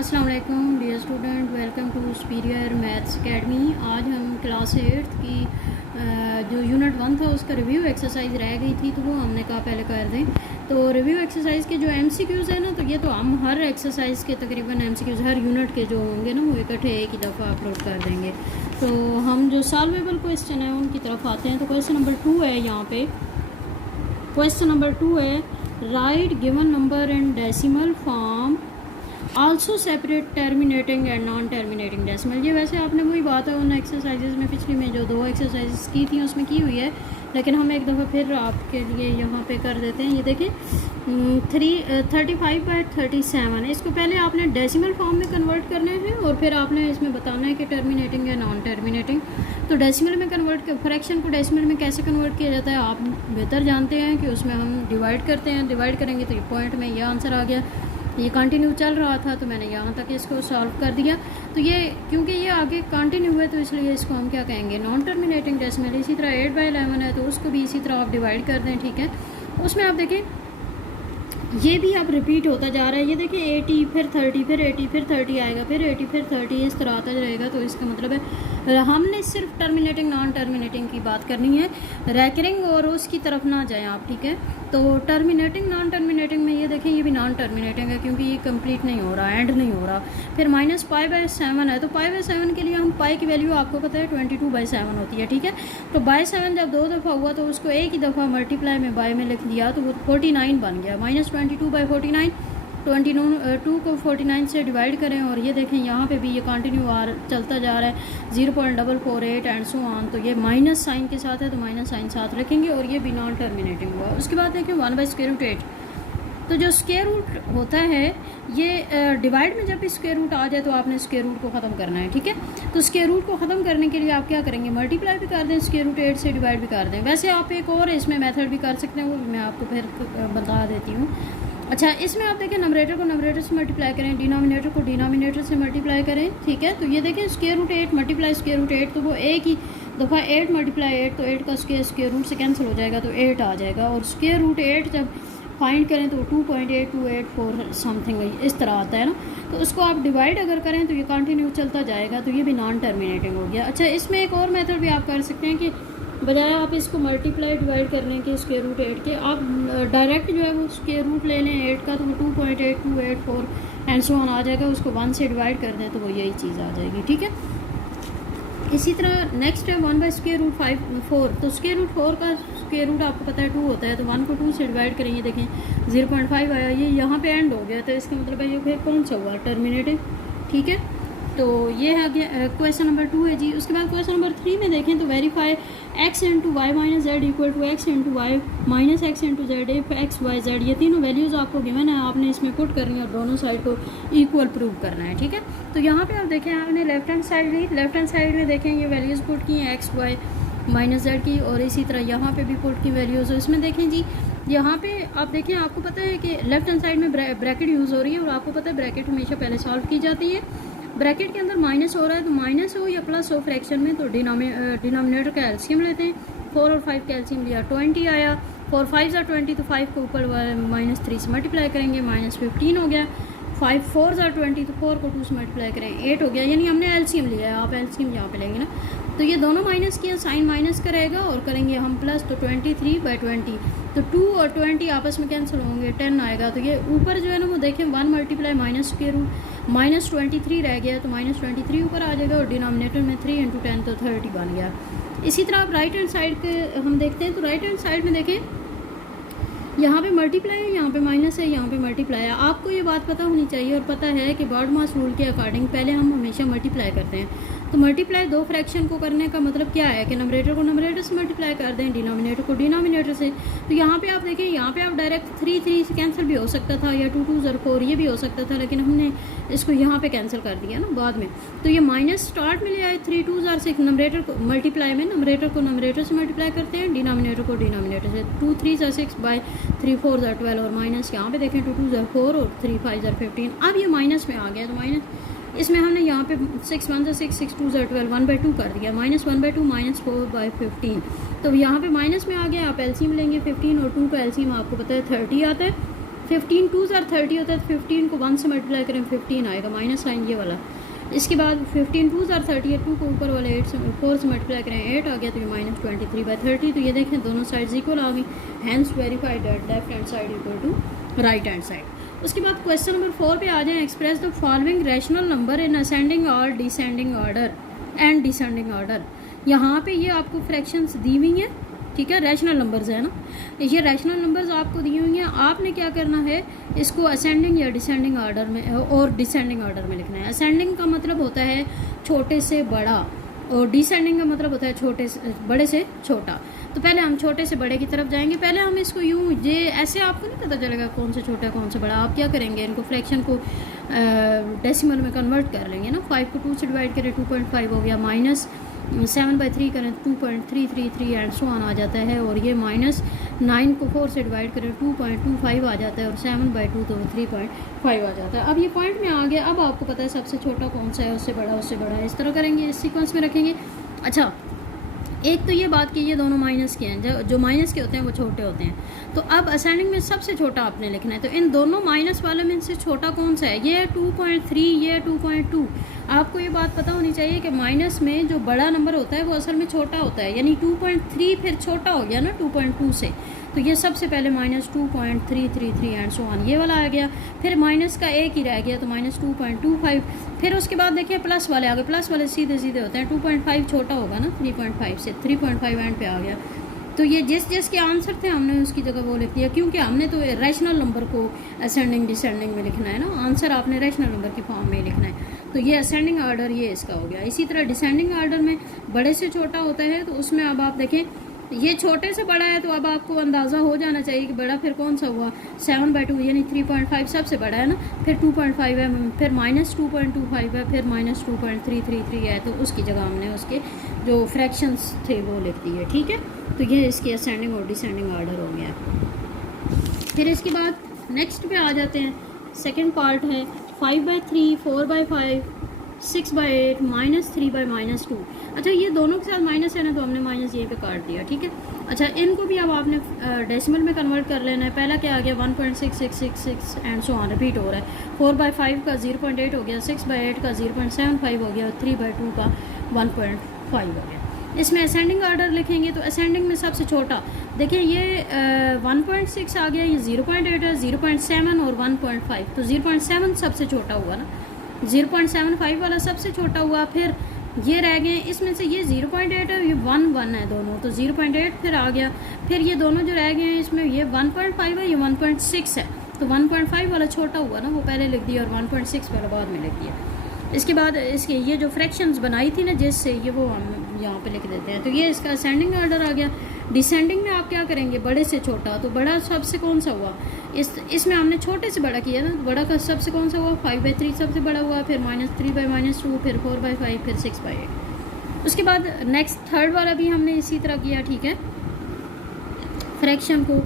अस्सलाम वालेकुम dear student, welcome to superior maths academy. आज हम क्लास 8 की जो यूनिट 1 था उसका रिव्यू एक्सरसाइज रह गई थी, तो वो हमने कहा पहले कर दें। तो रिव्यू एक्सरसाइज के जो एमसीक्यूज़ है ना, तो ये तो हम हर एक्सरसाइज के तकरीबन एमसीक्यूज़ हर यूनिट के जो होंगे ना वो इकट्ठे एक ही दफ़ा अपलोड कर देंगे। तो हम जो सॉल्वेबल क्वेश्चन है उनकी तरफ आते हैं। तो क्वेश्चन नंबर 2 है, यहाँ पे क्वेश्चन नंबर 2 है, right given number in decimal form also separate terminating and non terminating decimal. ये वैसे आपने वही बात है उन एक्सरसाइजेज में पिछली में जो 2 एक्सरसाइजेज की थी उसमें की हुई है, लेकिन हम एक दफ़ा फिर आपके लिए यहाँ पे कर देते हैं। ये देखिए 35/37 है। इसको पहले आपने डेसिमल फॉर्म में कन्वर्ट करना है और फिर आपने इसमें बताना है कि टर्मिनेटिंग या नॉन टर्मिनेटिंग। तो डेसिमल में कन्वर्ट कर, फ्रैक्शन को डेसिमल में कैसे कन्वर्ट किया जाता है आप बेहतर जानते हैं कि उसमें हम डिवाइड करते हैं। डिवाइड करेंगे तो ये पॉइंट में ये आंसर आ गया। ये कंटिन्यू चल रहा था तो मैंने यहाँ तक इसको सॉल्व कर दिया। तो ये क्योंकि ये आगे कंटिन्यू है तो इसलिए इसको हम क्या कहेंगे, नॉन टर्मिनेटिंग डेसिमल। इसी तरह 8/11 है तो उसको भी इसी तरह आप डिवाइड कर दें, ठीक है। उसमें आप देखें ये भी अब रिपीट होता जा रहा है। ये देखिए 80 फिर 30 फिर 80 फिर 30 आएगा, फिर 80 फिर 30 इस तरह आता रहेगा। तो इसका मतलब है हमने सिर्फ टर्मिनेटिंग नॉन टर्मिनेटिंग की बात करनी है, रैकरिंग और उसकी तरफ ना जाएं आप, ठीक है। तो टर्मिनेटिंग नॉन टर्मिनेटिंग में ये देखें ये भी नॉन टर्मिनेटिंग है क्योंकि ये कंप्लीट नहीं हो रहा, एंड नहीं हो रहा। फिर -π/7 है तो π/7 के लिए हम पाई की वैल्यू आपको पता है 22/7 होती है, ठीक है। तो बाय 7 जब 2 दफ़ा हुआ तो उसको एक ही दफ़ा मल्टीप्लाई में बाय में लिख दिया तो वो 49 बन गया। -22/49, 22 को 49 से डिवाइड करें और ये देखें यहाँ पे भी ये कंटिन्यू चलता जा रहा है 0.448 एंड सो ऑन। तो ये माइनस साइन के साथ है तो माइनस साइन साथ रखेंगे और ये भी नॉन टर्मिनेटिंग हुआ। उसके बाद देखें 1/√8। तो जो स्क्वायर रूट होता है ये डिवाइड में जब स्क्वायर रूट आ जाए तो आपने स्क्वायर रूट को ख़त्म करना है, ठीक है। तो स्क्वायर रूट को ख़त्म करने के लिए आप क्या करेंगे, मल्टीप्लाई भी कर दें, स्क्वायर रूट 8 से डिवाइड भी कर दें। वैसे आप एक और इसमें मेथड भी कर सकते हैं, वो मैं आपको फिर बता देती हूँ। अच्छा, इसमें आप देखें नंबरेटर को नंबरेटर से मल्टीप्लाई करें, डिनोमिनेटर को डिनोमिनेटर से मल्टीप्लाई करें, ठीक है। तो ये देखें square root 8 multiply square root 8 तो वो एक ही दफ़ा 8 मल्टीप्लाई 8 तो 8 का स्क्वायर रूट से कैंसिल हो जाएगा तो 8 आ जाएगा। और स्क्वायर रूट 8 जब फाइंड करें तो 2.8284 समथिंग इस तरह आता है ना। तो उसको आप डिवाइड अगर करें तो ये कंटिन्यू चलता जाएगा, तो ये भी नॉन टर्मिनेटिंग हो गया। अच्छा, इसमें एक और मेथड भी आप कर सकते हैं कि बजाय आप इसको मल्टीप्लाई डिवाइड करने के स्क्वायर रूट 8 के, आप डायरेक्ट जो है वो स्क्वायर रूट ले लें 8 का, तो वो 2.8284 एंड सो ऑन आ जाएगा। उसको 1 से डिवाइड कर दें तो वो यही चीज़ आ जाएगी, ठीक है। इसी तरह नेक्स्ट है 1/√4। तो स्क्वायर रूट 4 का स्क्वायर रूट आपको पता है 2 होता है, तो 1 को 2 से डिवाइड करेंगे, देखें 0.5 आया, ये यहाँ पे एंड हो गया। तो इसका मतलब है ये फिर कौन सा हुआ, टर्मिनेटिंग, ठीक है। तो ये है क्वेश्चन नंबर 2 है जी। उसके बाद क्वेश्चन नंबर 3 में देखें तो verify x × y - z = x × y - x × z if x y z। ये तीनों वैल्यूज़ आपको गिवन है, आपने इसमें पुट करनी है और दोनों साइड को इक्वल प्रूव करना है, ठीक है। तो यहाँ पे आप देखें आपने लेफ्ट हैंड साइड ली, लेफ्ट हैंड साइड में देखें ये वैल्यूज़ पुट की हैं x y - z की, और इसी तरह यहाँ पे भी पुट की वैल्यूज़। इसमें देखें जी यहाँ पे आप देखें, आपको पता है कि लेफ्ट हैंड साइड में ब्रैकेट यूज़ हो रही है और आपको पता है ब्रैकेट हमेशा पहले सॉल्व की जाती है। ब्रैकेट के अंदर माइनस हो रहा है तो माइनस हो या प्लस हो फ्रैक्शन में, तो डिनोमिनेटर का एलसीएम लेते हैं। 4 और 5 का एलसीएम लिया, 20 आया। 4 5 ज़ा 20 तो 5 को ऊपर -3 से मल्टीप्लाई करेंगे, -15 हो गया। 5 4 ज़ा 20 तो 4 को 2 से मल्टीप्लाई करें, 8 हो गया। यानी हमने एलसीएम लिया है, आप एलसीएम यहाँ पे लेंगे ना। तो ये दोनों माइनस किया, साइन माइनस का रहेगा और करेंगे हम प्लस, तो 23/20। तो 2 और 20 आपस में कैंसिल होंगे, 10 आएगा। तो ये ऊपर जो है ना वो देखें 1 मल्टीप्लाई माइनस स्क्वायर रूट -23 रह गया, तो -23 ऊपर आ जाएगा और डिनोमिनेटर में 3 × 10 तो 30 बन गया। इसी तरह आप राइट हैंड साइड के हम देखते हैं तो राइट हैंड साइड में देखें यहाँ पे मल्टीप्लाई है, यहाँ पे माइनस है, यहाँ पे मल्टीप्लाई है। आपको ये बात पता होनी चाहिए और पता है कि बॉड मास रूल के अकॉर्डिंग पहले हम हमेशा मल्टीप्लाई करते हैं। तो मल्टीप्लाई 2 फ्रैक्शन को करने का मतलब क्या है कि नंबरेटर को नंबरेटर से मल्टीप्लाई कर दें, डिनोमिनेटर को डिनोमिनेटर से। तो यहाँ पे आप देखें, यहाँ पे आप डायरेक्ट 3 3 से कैंसिल भी हो सकता था या 2 2 ज़र 4 ये भी हो सकता था, लेकिन हमने इसको यहाँ पे कैंसिल कर दिया ना बाद में। तो ये माइनस स्टार्ट में ले आए, 3 2 ज़र 6 नंबरेटर को मल्टीप्लाई में नंबरेटर को नंबरेटर से मल्टीप्लाई करते हैं, डिनोमिनेटर को डिनोमिनेटर से। 2 3 ज़र 6 बाई 3 4 ज़र 12 और माइनस यहाँ पे देखें 2 2 ज़र 4 और 3 5 ज़र 15। अब ये माइनस में आ गया तो माइनस इसमें हमने यहाँ पे 6 1 ज़र 6 6 2 ज़र 12 1/2 कर दिया, -1/2 -4/15। तो यहाँ पे माइनस में आ गया। आप एलसीएम लेंगे 15 और 2 का एलसीएम आपको पता है 30 आता है। 15 2 आर 30 होता है, तो 15 को 1 से मल्टीप्लाई करें 15 आएगा, माइनस साइन ये वाला। इसके बाद 15 2 आर 30 है, 2 को ऊपर वाले 8 से 4 से मल्टीप्लाई करें 8 आ गया, तो ये -23/30। तो ये देखें दोनों साइड्स इक्वल आ गई, hence verified that left hand side equal to right hand side. उसके बाद क्वेश्चन नंबर 4 पे आ जाए। Express the following rational number in ascending और descending order and descending order. यहाँ पे ये आपको फ्रैक्शंस दी हुई हैं, ठीक है, रैशनल नंबर्स है ना, ये रैशनल नंबर्स आपको दी हुई हैं। आपने क्या करना है, इसको असेंडिंग या डिसेंडिंग ऑर्डर में और डिसेंडिंग ऑर्डर में लिखना है। असेंडिंग का मतलब होता है छोटे से बड़ा, और डिसेंडिंग का मतलब होता है बड़े से छोटा। तो पहले हम छोटे से बड़े की तरफ जाएंगे। पहले हम इसको यूँ, ये ऐसे आपको नहीं पता चलेगा कौन सा छोटा है कौन सा बड़ा। आप क्या करेंगे, इनको फ्रैक्शन को डेसिमल में कन्वर्ट कर लेंगे ना। 5 को 2 से डिवाइड करें 2.5 हो गया, -7/3 करें 2.333 एंड सो ऑन आ जाता है। और ये -9 को 4 से डिवाइड करें 2.25 आ जाता है, और 7/2 तो 3.5 आ जाता है। अब ये पॉइंट में आ गया। अब आपको पता है सबसे छोटा कौन सा है, उससे बड़ा इस तरह करेंगे, इस सीक्वेंस में रखेंगे। अच्छा, एक तो ये बात कि ये दोनों माइनस के हैं, जो माइनस के होते हैं वो छोटे होते हैं। तो अब असेंडिंग में सबसे छोटा आपने लिखना है। तो इन दोनों माइनस वाले में से छोटा कौन सा है, ये 2.3, ये 2.2। आपको ये बात पता होनी चाहिए कि माइनस में जो बड़ा नंबर होता है वो असल में छोटा होता है, यानी 2.3 फिर छोटा हो गया ना 2.2 से। तो ये सबसे पहले -2.333 एंड सो ऑन, ये वाला आ गया। फिर माइनस का एक ही रह गया, तो -2.25। फिर उसके बाद देखिए प्लस वाले आ गए। प्लस वाले सीधे सीधे होते हैं, 2.5 छोटा होगा ना 3.5 से, 3.5 एंड पे आ गया। तो ये जिसके आंसर थे हमने उसकी जगह वो लिख दिया, क्योंकि हमने तो रैशनल नंबर को असेंडिंग डिसेंडिंग में लिखना है ना, आंसर आपने रैशनल नंबर की फॉर्म में लिखना है। तो ये असेंडिंग ऑर्डर ये इसका हो गया। इसी तरह डिसेंडिंग ऑर्डर में बड़े से छोटा होता है, तो उसमें अब आप देखें ये छोटे से बड़ा है, तो अब आपको अंदाज़ा हो जाना चाहिए कि बड़ा फिर कौन सा हुआ, 7/2 यानी 3.5 सबसे बड़ा है ना, फिर 2.5 है, फिर -2.25 है, फिर -2.333 है। तो उसकी जगह हमने उसके जो फ्रैक्शंस थे वो लिख दिए, ठीक है। तो ये इसकी असेंडिंग और डिसेंडिंग ऑर्डर हो गया। फिर इसके बाद नेक्स्ट पे आ जाते हैं। सेकेंड पार्ट है 5/3, 4/5, 6/8, -3/-2। अच्छा, ये दोनों के साथ माइनस है ना, तो हमने माइनस ये पे काट दिया, ठीक है। अच्छा, इनको भी अब आपने डेसिमल में कन्वर्ट कर लेना है। पहला क्या आ गया, 1.6666 एंड सो ऑन रिपीट हो रहा है। 4/5 का 0.8 हो गया, 6/8 का 0.75 हो गया, और 3/2 का 1.5 हो गया। इसमें असेंडिंग ऑर्डर लिखेंगे, तो असेंडिंग में सबसे छोटा देखिए ये 1.6 आ गया, ये 0.8 है, 0.7 और 1.5। तो 0.7 सबसे छोटा हुआ ना, 0.75 वाला सबसे छोटा हुआ। फिर ये रह गए, इसमें से ये 0.8 है, ये 1 है दोनों, तो 0.8 फिर आ गया। फिर ये दोनों जो रह गए हैं इसमें ये 1.5 है, ये 1.6 है। तो 1.5 वाला छोटा हुआ ना, वो पहले लिख दिया, और 1.6 वाला बाद में लिख दिया। इसके बाद इसके ये जो फ्रैक्शंस बनाई थी ना जिससे, ये वो हम यहाँ पे लिख देते हैं। तो ये इसका असेंडिंग ऑर्डर आ गया। डिसेंडिंग में आप क्या करेंगे, बड़े से छोटा। तो बड़ा सबसे कौन सा हुआ, इसमें हमने छोटे से बड़ा किया ना, तो बड़ा का सबसे कौन सा हुआ, 5/3 सबसे बड़ा हुआ, फिर -3/-2, फिर 4/5, फिर 6/8। उसके बाद नेक्स्ट थर्ड वाला भी हमने इसी तरह किया, ठीक है। फ्रैक्शन को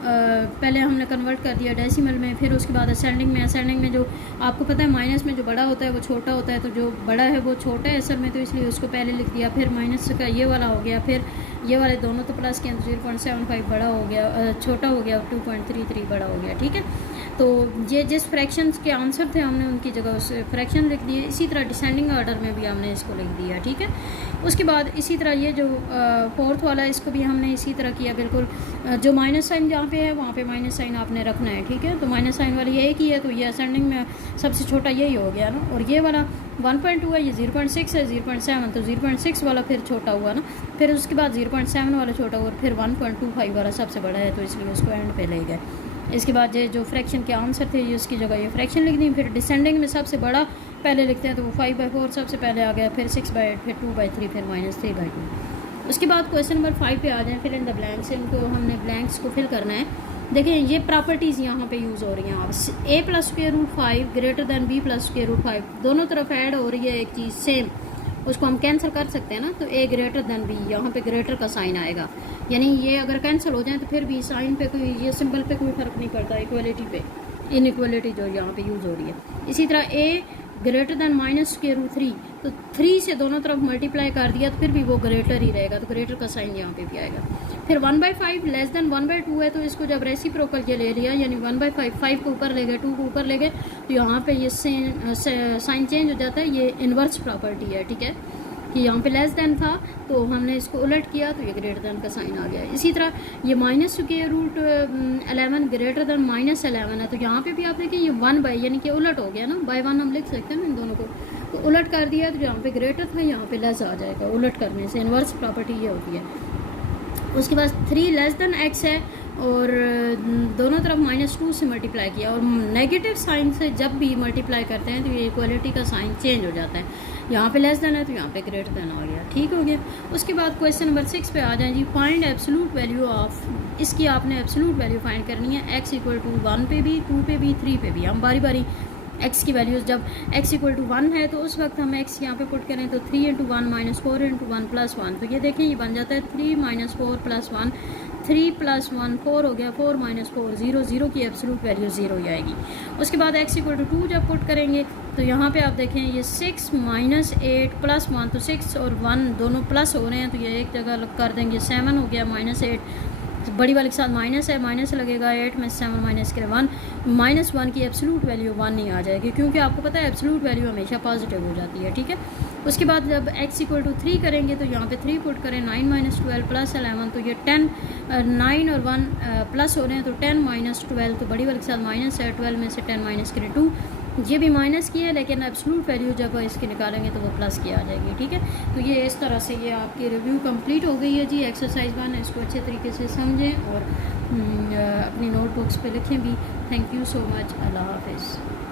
पहले हमने कन्वर्ट कर दिया डेसिमल में, फिर उसके बाद असेंडिंग में जो आपको पता है माइनस में जो बड़ा होता है वो छोटा होता है, तो जो बड़ा है वो छोटा है असल में, तो इसलिए उसको पहले लिख दिया। फिर माइनस का ये वाला हो गया, फिर ये वाले दोनों तो प्लस के, 0.75 बड़ा हो गया, छोटा हो गया, 2.33 बड़ा हो गया, ठीक है। तो ये जिस फ्रैक्शंस के आंसर थे हमने उनकी जगह उस फ्रैक्शन लिख दिए। इसी तरह डिसेंडिंग ऑर्डर में भी हमने इसको लिख दिया, ठीक है। उसके बाद इसी तरह ये जो फोर्थ वाला, इसको भी हमने इसी तरह किया बिल्कुल। जो माइनस साइन जहाँ पे है वहाँ पे माइनस साइन आपने रखना है, ठीक है। तो माइनस साइन वाली ये एक ही है, तो ये असेंडिंग में सबसे छोटा यही हो गया ना। और ये वाला 1.2 है, ये 0.6 है, 0.7, तो 0.6 वाला फिर छोटा हुआ ना। फिर उसके बाद 0.7 वाला छोटा हुआ, फिर 1.25 वाला सबसे बड़ा है, तो इसलिए उसको एंड पे ले गए। इसके बाद ये जो फ्रैक्शन के आंसर थे ये उसकी जगह ये फ्रैक्शन लिख दी। फिर डिसेंडिंग में सबसे बड़ा पहले लिखते हैं, तो वो 5/4 सबसे पहले आ गया, फिर 6/8, फिर 2/3, फिर -3/2। उसके बाद क्वेश्चन नंबर 5 पे आ जाए। फिल इन द ब्लैंक्स, इनको हमने ब्लैंक्स को फिल करना है। देखिए ये प्रॉपर्टीज़ यहाँ पे यूज़ हो रही हैं। आप a + √5 ग्रेटर दैन b + √5 दोनों तरफ ऐड हो रही है एक चीज़ सेम, उसको हम कैंसिल कर सकते हैं ना। तो a ग्रेटर दैन b, यहाँ पे ग्रेटर का साइन आएगा, यानी ये अगर कैंसिल हो जाए तो फिर भी साइन पे कोई, ये सिंबल पे कोई फ़र्क नहीं पड़ता, इक्वलिटी पे इनइक्वलिटी जो यहाँ पे यूज़ हो रही है। इसी तरह a ग्रेटर दैन -√3, तो 3 से दोनों तरफ मल्टीप्लाई कर दिया तो फिर भी वो ग्रेटर ही रहेगा, तो ग्रेटर का साइन यहाँ पे भी आएगा। फिर 1/5 लेस देन 1/2 है, तो इसको जब रेसिप्रोकल के ले लिया, यानी 1/5 5 को ऊपर ले गए, 2 को ऊपर ले गए, तो यहाँ पे ये साइन चेंज हो जाता है। ये इन्वर्स प्रॉपर्टी है, ठीक है, कि यहाँ पे लेस देन था तो हमने इसको उलट किया तो ये ग्रेटर देन का साइन आ गया। इसी तरह ये -√11 ग्रेटर देन -11 है, तो यहाँ पे भी आप देखिए ये 1 बाई, यानी कि उलट हो गया ना, बाई 1 हम लिख सकते हैं ना इन दोनों को, तो उलट कर दिया तो यहाँ पे ग्रेटर था यहाँ पे लेस आ जाएगा, उलट करने से इन्वर्स प्रॉपर्टी ये होती है। उसके बाद 3 लेस देन x है और दोनों तरफ -2 से मल्टीप्लाई किया, और नेगेटिव साइन से जब भी मल्टीप्लाई करते हैं तो ये इक्वलिटी का साइन चेंज हो जाता है। यहाँ पे लेस देन है तो यहाँ पे ग्रेटर देन आ गया, ठीक हो गया। उसके बाद क्वेश्चन नंबर 6 पे आ जाए जी। फाइंड एब्सोल्यूट वैल्यू ऑफ, इसकी आपने एब्सोल्यूट वैल्यू फाइंड करनी है x = 1 पे भी, 2 पे भी, 3 पे भी। हम बारी बारी x की वैल्यूज़, जब x = 1 है तो उस वक्त हम x यहाँ पे पुट करें तो 3 × 1 - 4 × 1 + 1, तो ये देखें ये बन जाता है 3 - 4 + 1, 3 + 1 4 हो गया, 4 - 4 0, 0 की एब्सोल्यूट वैल्यू 0 ही आएगी। उसके बाद x = 2 जब पुट करेंगे तो यहाँ पे आप देखें ये 6 - 8 + 1, तो 6 और 1 दोनों प्लस हो रहे हैं, तो ये एक जगह कर देंगे, 7 हो गया -8, बड़ी वाले के साथ माइनस है, माइनस लगेगा 8 में 7 माइनस करें 1, -1 की एब्सोल्यूट वैल्यू 1 नहीं आ जाएगी, क्योंकि आपको पता है एब्सोल्यूट वैल्यू हमेशा पॉजिटिव हो जाती है, ठीक है। उसके बाद जब x = 3 करेंगे तो यहाँ पे 3 पुट करें, 9 - 12 + 11, तो ये 10, 9 और 1 प्लस हो रहे हैं, तो 10 - 12, तो बड़ी वाले के साथ माइनस है, 12 में से 10 माइनस करें 2, ये भी माइनस की है, लेकिन एब्सोल्यूट वैल्यू जब इसकी निकालेंगे तो वो प्लस की आ जाएगी, ठीक है। तो ये इस तरह से ये आपकी रिव्यू कंप्लीट हो गई है जी। एक्सरसाइज 1 इसको अच्छे तरीके से समझें और अपनी नोटबुक्स पे लिखें भी। Thank you so much. Allah हाफिज़।